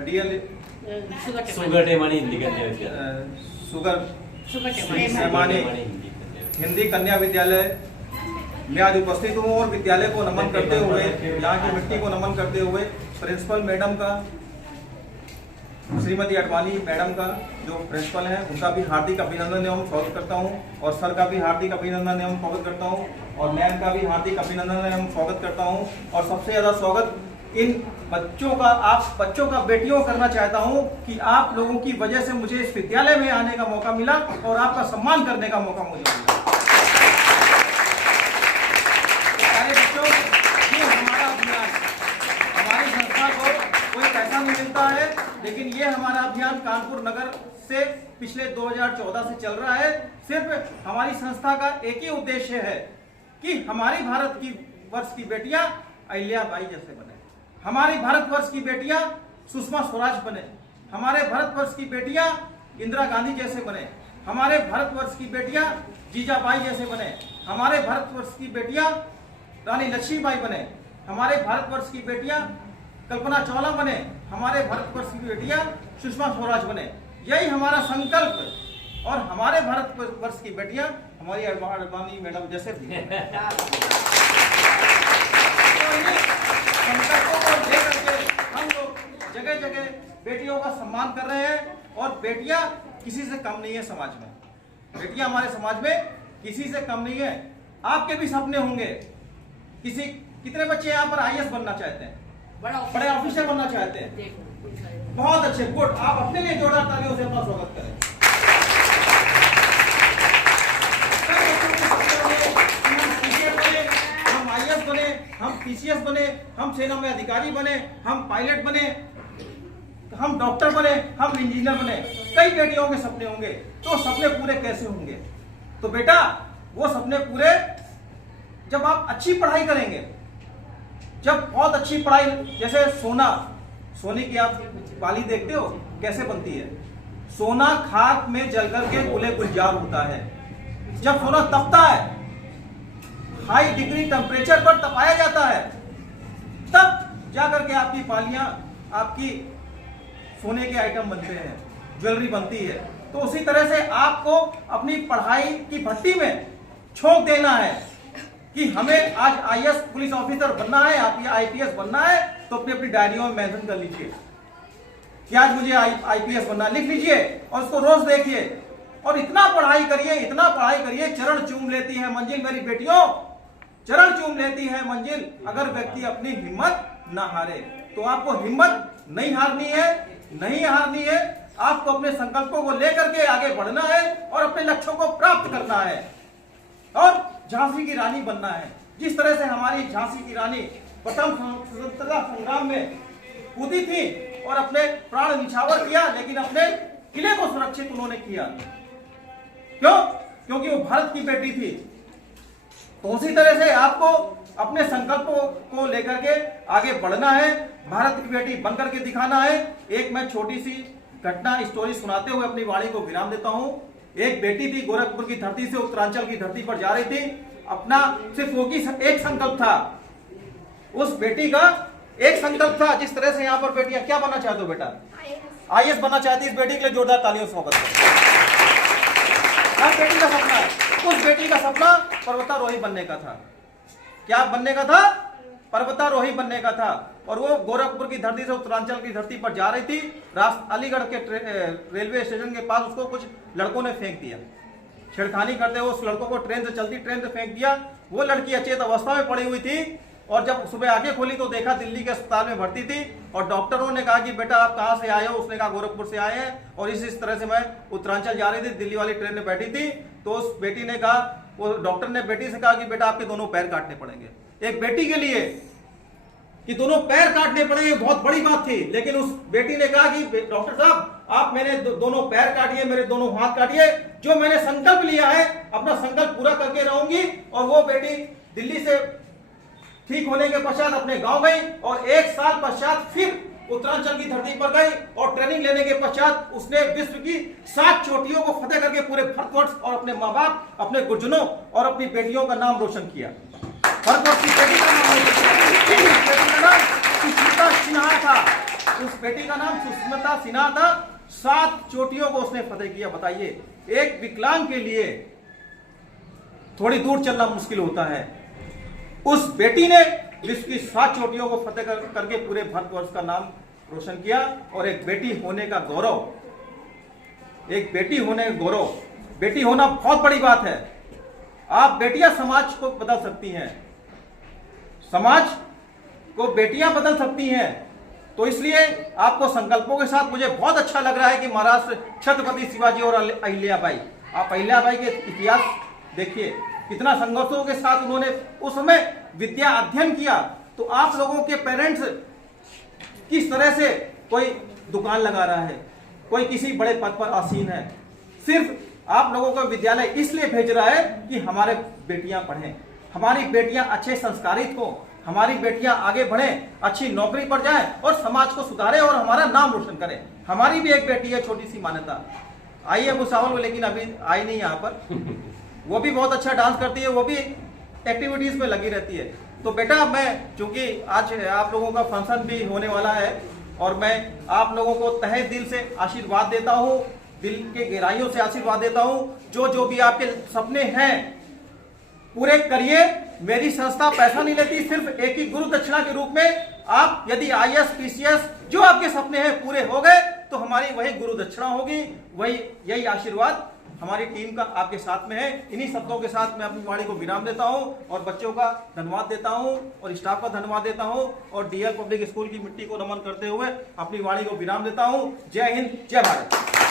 DL sugar टेमानी Hindi कन्या विद्यालय, sugar टेमानी Hindi कन्या विद्यालय में आज उपस्थित हूँ और विद्यालय को नमन करते हुए, यहाँ की मिट्टी को नमन करते हुए प्रिंसिपल मैडम का, श्रीमती अडवाणी मैडम का जो प्रिंसिपल हैं उनका भी हार्दिक अभिनंदन एवं स्वागत करता हूँ, और सर का भी हार्दिक अभिनंदन एवं स्वागत करता हूँ, और मैम का भी हार्दिक अभिनंदन एवं स्वागत करता हूँ। और सबसे ज़्यादा स्वागत इन बच्चों का, आप बच्चों का, बेटियों को करना चाहता हूँ कि आप लोगों की वजह से मुझे इस विद्यालय में आने का मौका मिला और आपका सम्मान करने का मौका मुझे मिला। सारे बच्चों, ये हमारा अभियान, हमारी संस्था को कोई पैसा नहीं मिलता है, लेकिन ये हमारा अभियान कानपुर नगर से पिछले 2014 से चल रहा है। सिर्फ हमारी संस्था का एक ही उद्देश्य है कि हमारी भारत की वर्ष की बेटियां अहिल्याबाई जैसे बने, हमारी भारतवर्ष की बेटियां सुषमा स्वराज बने, हमारे भारतवर्ष की बेटियां इंदिरा गांधी जैसे बने, हमारे भारतवर्ष की बेटियां जीजाबाई जैसे बने, हमारे भारतवर्ष की बेटियां रानी लक्ष्मीबाई बने, हमारे भारतवर्ष की बेटियां कल्पना चावला बने, हमारे भारतवर्ष की बेटियां सुषमा स्वराज बने। यही हमारा संकल्प, और हमारे भारतवर्ष की बेटियां हमारी अडवाणी मैडम जैसे भी संकल्पों को लेकर के हम लोग जगह जगह बेटियों का सम्मान कर रहे हैं। और बेटियां किसी से कम नहीं है समाज में, बेटियां हमारे समाज में किसी से कम नहीं है। आपके भी सपने होंगे, कितने बच्चे यहाँ पर आईएएस बनना चाहते हैं, बड़े ऑफिसर बनना चाहते हैं? बहुत अच्छे, गुड। आप अपने लिए जोरदार तालियों से अपना स्वागत करें। हम आईएएस बने, हम पीसीएस बने, हम सेना में अधिकारी बने, हम पायलट बने, हम डॉक्टर बने, हम इंजीनियर बने। कई बेटियों के सपने होंगे, तो सपने पूरे कैसे होंगे? तो बेटा, वो सपने पूरे जब आप अच्छी पढ़ाई करेंगे, जब बहुत अच्छी पढ़ाई, जैसे सोने की आप बाली देखते हो कैसे बनती है? सोना खाक में जल करके गुले गुलजार होता है। जब सोना तपता है, हाई डिग्री टेम्परेचर पर तपाया जाता है, तब जाकर के आपकी बालियां, आपकी सोने के आइटम बनते हैं, ज्वेलरी बनती है। तो उसी तरह से आपको अपनी पढ़ाई की भट्टी में झोंक देना है कि हमें आज आईएएस पुलिस ऑफिसर बनना है, आप आईपीएस बनना है, तो अपनी अपनी डायरियों में मेंशन कर लीजिए कि आज मुझे आईपीएस बनना, लिख लीजिए और उसको रोज देखिए। और इतना पढ़ाई करिए, इतना पढ़ाई करिए, चरण चूम लेती है मंजिल मेरी बेटियों, चरण चूम लेती है मंजिल, अगर व्यक्ति अपनी हिम्मत ना हारे। तो आपको हिम्मत नहीं हारनी है, नहीं हारनी है। आपको अपने संकल्पों को लेकर के आगे बढ़ना है और अपने लक्ष्यों को प्राप्त करना है और झांसी की रानी बनना है। जिस तरह से हमारी झांसी की रानी प्रथम स्वतंत्रता संग्राम में कूदी थी और अपने प्राण निछावर किया, लेकिन अपने किले को सुरक्षित उन्होंने किया। क्यों? क्योंकि वो भारत की बेटी थी। तो उसी तरह से आपको अपने संकल्पों को लेकर के आगे बढ़ना है, भारत की बेटी बनकर के दिखाना है। एक मैं छोटी सी घटना, स्टोरी सुनाते हुए अपनी वाणी को विराम देता हूं। एक बेटी थी, गोरखपुर की धरती से उत्तरांचल की धरती पर जा रही थी। अपना सिर्फ वो की एक संकल्प था, उस बेटी का एक संकल्प था। जिस तरह से यहाँ पर बेटियां क्या बनना चाहते हो बेटा? आईएएस बनना चाहती है। इस बेटी के लिए जोरदार तालियों से स्वागत करें। बेटी का सपना है, उस बेटी का सपना पर्वतारोही बनने का था। क्या बनने का था? पर्वतारोही बनने का था। और वो गोरखपुर की धरती से उत्तरांचल की धरती पर जा रही थी। अलीगढ़ के रेलवे स्टेशन के पास उसको कुछ लड़कों ने फेंक दिया, छेड़खानी करते हुए उस लड़कों को ट्रेन से चलती ट्रेन से फेंक दिया। वो लड़की अचेत अवस्था में पड़ी हुई थी और जब सुबह आंखें खोली तो देखा दिल्ली के अस्पताल में भर्ती थी। और डॉक्टरों ने कहा कि बेटा आप कहाँ से आए हो? उसने कहा गोरखपुर से आए हैं और इस तरह से मैं उत्तरांचल जा रही थी, दिल्ली वाली ट्रेन में बैठी थी। तो उस बेटी ने कहा, वो डॉक्टर ने बेटी से कहा कि बेटा आपके दोनों पैर काटने पड़ेंगे। एक बेटी के लिए कि दोनों पैर काटने पड़ेंगे बहुत बड़ी बात थी, लेकिन उस बेटी ने कहा कि डॉक्टर साहब आप मेरे दोनों पैर काटिए, मेरे दोनों हाथ काटिए, जो मैंने संकल्प लिया है अपना संकल्प पूरा करके रहूंगी। और वो बेटी दिल्ली से ठीक होने के पश्चात अपने गांव गई और एक साल पश्चात फिर उत्तरांचल की धरती पर गई और ट्रेनिंग लेने के पश्चात उसने विश्व की 7 चोटियों को फतेह करके पूरे भारतवर्ष और अपने माँ बाप, अपने गुरुजनों और अपनी बेटियों का नाम रोशन किया। भारतवर्ष की बेटी का नाम रोशन किया। सुष्मिता सिन्हा था। उस बेटी का नाम सुष्मिता सिन्हा था। 7 चोटियों को उसने फतेह किया। बताइए, एक विकलांग के लिए थोड़ी दूर चलना मुश्किल होता है। उस बेटी ने विश्व की 7 चोटियों को फतेह करके पूरे भारतवर्ष का नाम रोशन किया। और एक बेटी होने का गौरव, एक बेटी होने का गौरव, बेटी होना बहुत बड़ी बात है। आप बेटियां समाज को बदल सकती हैं, समाज को बेटियां बदल सकती हैं। तो इसलिए आपको संकल्पों के साथ मुझे बहुत अच्छा लग रहा है कि महाराष्ट्र छत्रपति शिवाजी और अहिल्याबाई, आप अहिल्याबाई के इतिहास देखिए, कितना संघर्षों के साथ उन्होंने उस समय विद्या अध्ययन किया। तो आप लोगों के पेरेंट्स किस तरह से, कोई दुकान लगा रहा है, कोई किसी बड़े पद पर आसीन है, सिर्फ आप लोगों को विद्यालय इसलिए भेज रहा है कि हमारे बेटियां पढ़ें, हमारी बेटियां अच्छे संस्कारित हो, हमारी बेटियां आगे बढ़ें, अच्छी नौकरी पर जाएं और समाज को सुधारें और हमारा नाम रोशन करें। हमारी भी एक बेटी है, छोटी सी मान्यता, आई है भुसावल में, लेकिन अभी आई नहीं यहाँ पर। वो भी बहुत अच्छा डांस करती है, वो भी एक्टिविटीज में लगी रहती है। तो बेटा, मैं चूंकि आज आप लोगों का फंक्शन भी होने वाला है और मैं आप लोगों को तहे दिल से आशीर्वाद देता हूँ, दिल के गहराइयों से आशीर्वाद देता हूँ। जो भी आपके सपने हैं पूरे करिए। मेरी संस्था पैसा नहीं लेती, सिर्फ एक ही गुरु दक्षिणा के रूप में। आप यदि IAS PCS जो आपके सपने हैं पूरे हो गए तो हमारी वही गुरु दक्षिणा होगी, वही यही आशीर्वाद हमारी टीम का आपके साथ में है। इन्हीं शब्दों के साथ मैं अपनी वाणी को विराम देता हूं और बच्चों का धन्यवाद देता हूं और स्टाफ का धन्यवाद देता हूं और DL पब्लिक स्कूल की मिट्टी को नमन करते हुए अपनी वाणी को विराम देता हूं। जय हिंद, जय भारत।